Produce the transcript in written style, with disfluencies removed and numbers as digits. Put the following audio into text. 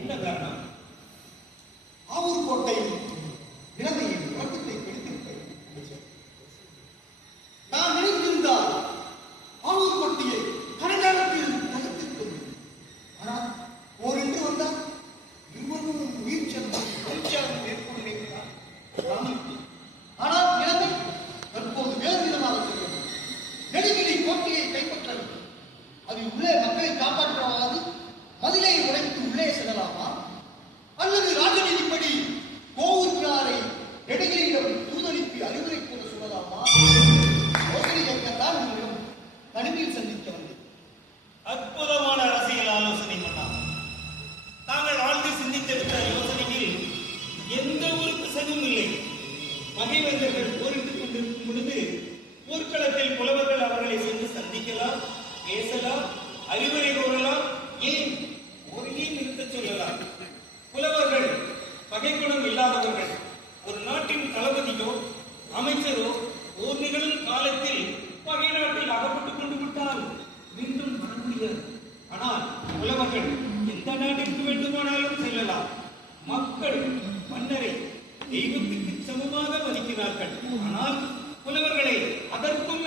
என்ன காரணம்? ஆவூர் கோட்டையில் இலங்கையின் உலகத்தை பிடித்திருப்பேன். நான் நினைத்திருந்தால் ஆவூர் கோட்டையை கனகாலத்தில் தடுத்திருக்கும். ஆனால் போர் என்று வந்தால் இவ்வளவு உயிர் செல்வம் ஏற்படும் நினைத்தார். ஆனால் இலங்கை தற்போது வேறு விதமாக செய்யும். நெடுங்கிலி கோட்டையை கைப்பற்றது. அதில் உள்ளே மக்களை காப்பாற்றவாது மதிலை உடைத்து உள்ளே செல்லலாமா? அல்லது ராஜநீதிப்படி கோவூர்காரை நெடுங்கிலியிடம் தூதளிப்பி அறிவுரை கூற சொல்லலாமா? யோசனை கேட்கத்தான் உங்களிடம் தனிமையில் சந்திக்க வந்தேன். அற்புதமான அரசியல் ஆலோசனை மன்னா. தாங்கள் ஆழ்ந்து சிந்தித்தெடுத்த யோசனையில் எந்த ஒரு பிசகும் இல்லை. பகைவர்கள் போரிட்டுக் கொண்டிருக்கும் பொழுது போர்க்களத்தில் புலவர்கள் அவர்களை சென்று சந்திக்கலாம், பேசலாம், அறிவுரை கூறலாம், ஏன் ஒரே நிறுத்த சொல்லலாம். புலவர்கள் பகைக்குணம் இல்லாதவர்கள். ஒரு நாட்டின் தளபதியோ அமைச்சரோ போர் நிகழும் காலத்தில் பகை நாட்டில் அகப்பட்டுக் கொண்டு விட்டால் மீண்டும் வர முடியாது. ஆனால் புலவர்கள் எந்த நாட்டிற்கு வேண்டுமானாலும் செல்லலாம். மக்கள் மன்னரை தெய்வத்துக்கு சமமாக மதிக்கிறார்கள். ஆனால் புலவர்களை அதற்கும்